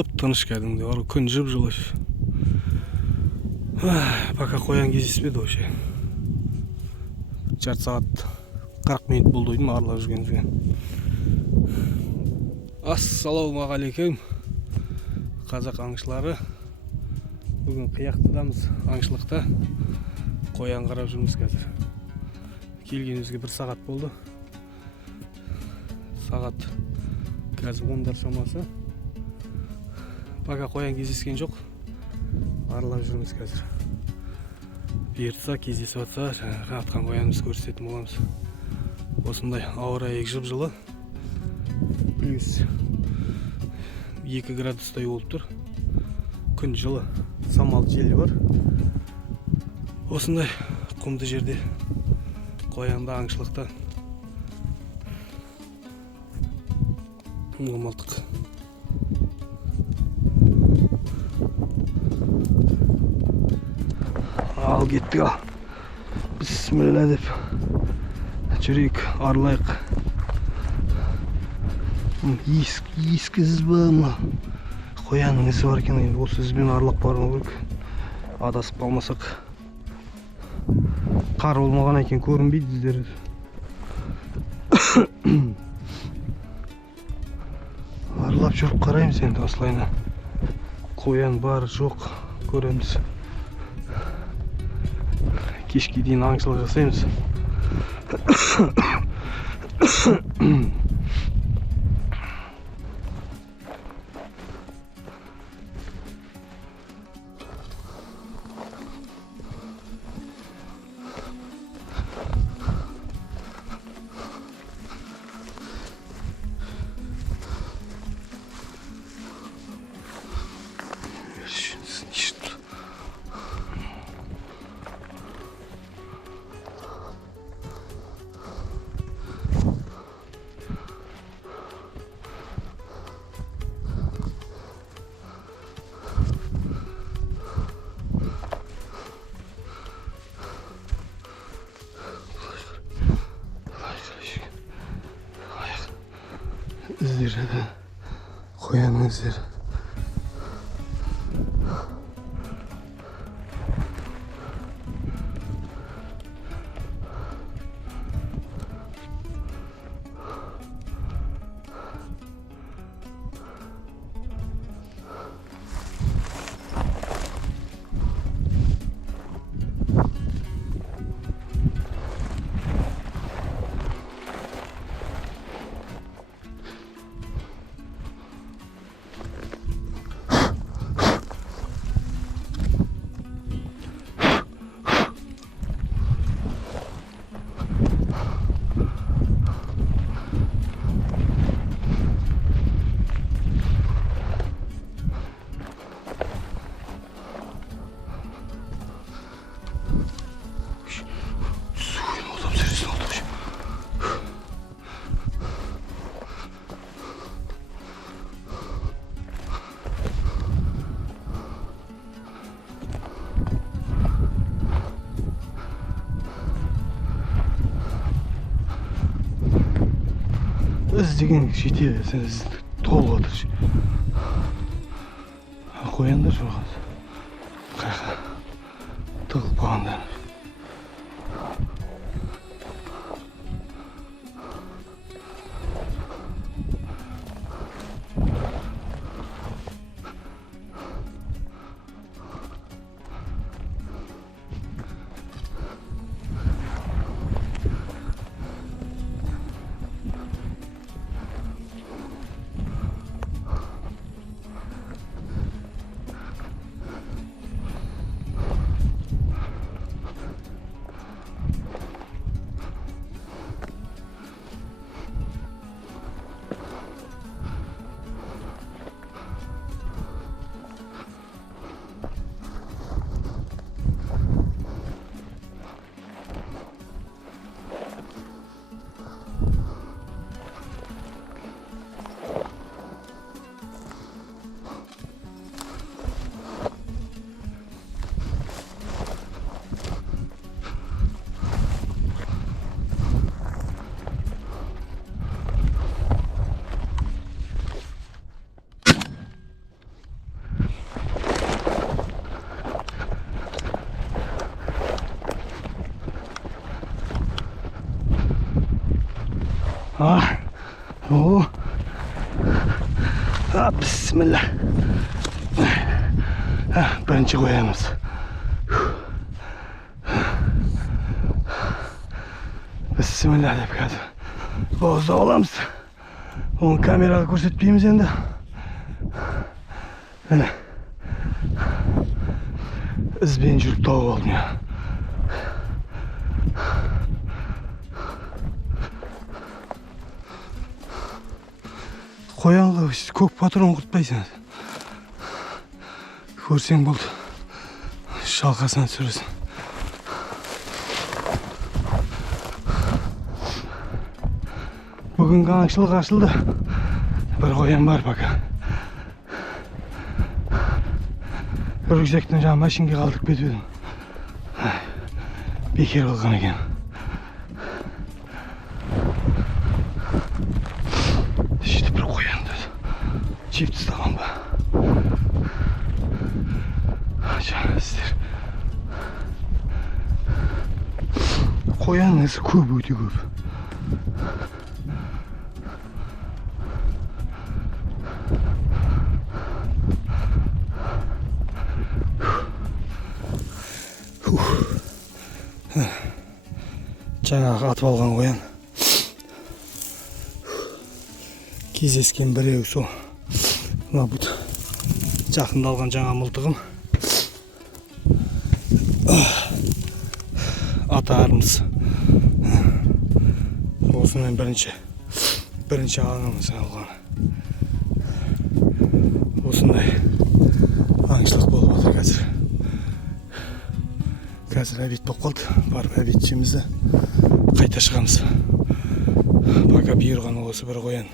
Tıp-tыныш kәдімгідей. Ары күн жып-жылы. Пока қоян кездеспеді вообще. Жарты сағат 40 минут болды ойдым аралап жүргенімізге. Ассалаумағалейкум қазақ аңшылары. Бүгін қияқтыдамыз аңшылықта. Қоян қарап жүрміз қазір. Келгенімізге 1 сағат болды. Сағат қазір 10-дар шамасы. Пока қоян кездескен жоқ. Аралап жүрміз қазір. Бұйыртса кездесіп атса, жаңағы атқан қоянымыз көрсететін боламыз. Осындай ауа райы жып-жылы. Плюс 2 градустай болып тұр. Күн жылы, самал жел бар. Осындай құмды жерде қоянда аңшылықта омалтық. Ал кеттік ал. Бисмилля деп жүрейік, арылайық. Ескі із ба мына? Қоянның ізі бар екен, енді осы ізбен арылап баруымыз керек. Адасып қалмасақ. Қар болмаған екен, көрінбейді іздері. Арылап жүріп қараймыз енді осылайына. Қоян бар, жоқ, көреміз. Кешке дейін аңшылық жасаймыз. İzleri, koyanın izleri. Іздеген жетеді, сіз толып отыр. Қояндар жоқ. Қайқа тығылып қалғандар. О. Bismillah. Birinchi qo'yamiz. Bismillah deb hozir bo'g'izda olamiz. Onu kameraga ko'rsatmaymiz endi. Mana. Izben yurib tavib oldim ya. Qo'yanға ko'p patron qurtmaysan. Ko'rsang bo'ldi. Şalqasini surasan. Bugungi аңшылық ашылdı. Bir qo'yan var bak. Rüzgâkten жаңа машинге qaldırıp кетіп Bekar qilgan ekan. İşte bir qo'yan dedi. Çift istagan ba. Cansizler. Qo'yan nesi ko'p o'ta ko'p. Жаңағы атып алған қоян. Кездескен біреу сол. Мына бұд жақында алған жаңа мылтығым. Атарымыз. Осымен бірінші аңымыз алған. Осындай аңшылық болып отыр қазір. Қазір әбет болып қалды. Барып әбет жемізді қайта шығамыз. Пока бұйырған осы бір қоян.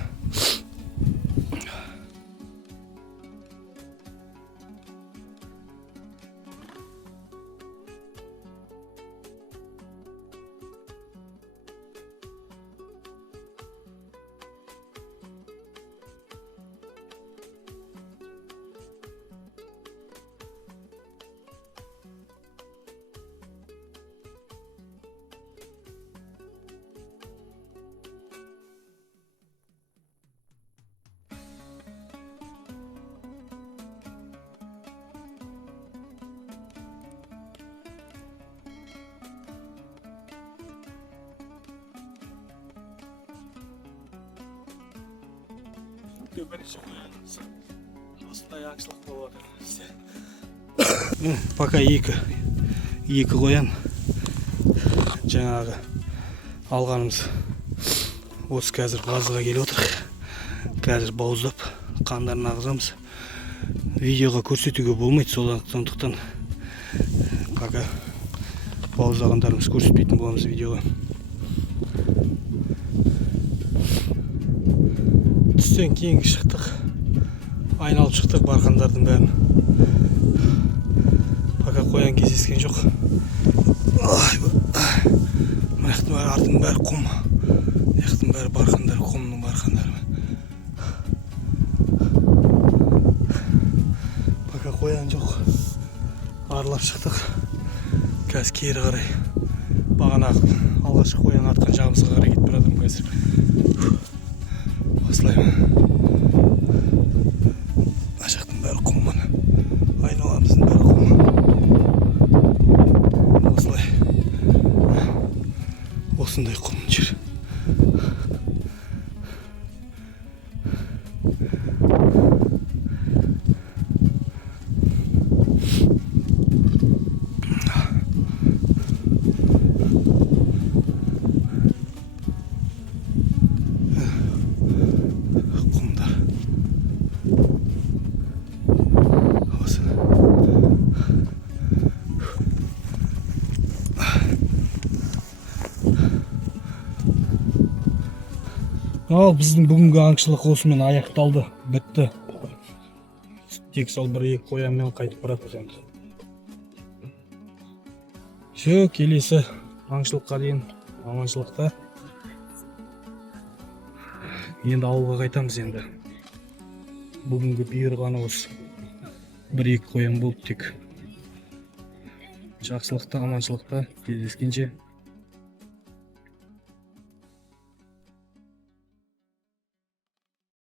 Birінші қоянымыз. Осындай аңшылық болып отыр. Пока екі қоян. Жаңағы алғанымыз осы қазір базыға келіп отыр. Қазір бауыздап қандарын ағызамыз. Видеоға көрсетуге болмайды, сондықтан пока бауыздағандарымыз көрсетпейтін боламыз видеоға. Түстен кейін шықтық, айналып шықтық барқандардың бәрін. Пока қоян кездескен жоқ. Мынаяқтың бәрі, артының бәрі құм. Мынаяқтың бәрі барқандар, құмның барқандары. Пока қоян жоқ. Аралап шықтық. Қазір кері қарай. Бағанағы алғашқы қоян артқан жағымызға қарай кетіп бара жатырмын қазір. Осылай. Ашақтың бәрі құм мұны. Айналамыздың бәрі құм. Осылай. Осындай құм жер. Ал біздің бүгінгі аңшылық осымен аяқталды, бітті. Тек сол бір-екі қоянмен қайтып баратырмыз енді. Келесі аңшылыққа дейін аманшылықта. Енді ауылға қайтамыз енді. Бүгінгі бұйырғаны осы бір-екі қоян болды тек. Жақсылықта, аманшылықта кездескенше.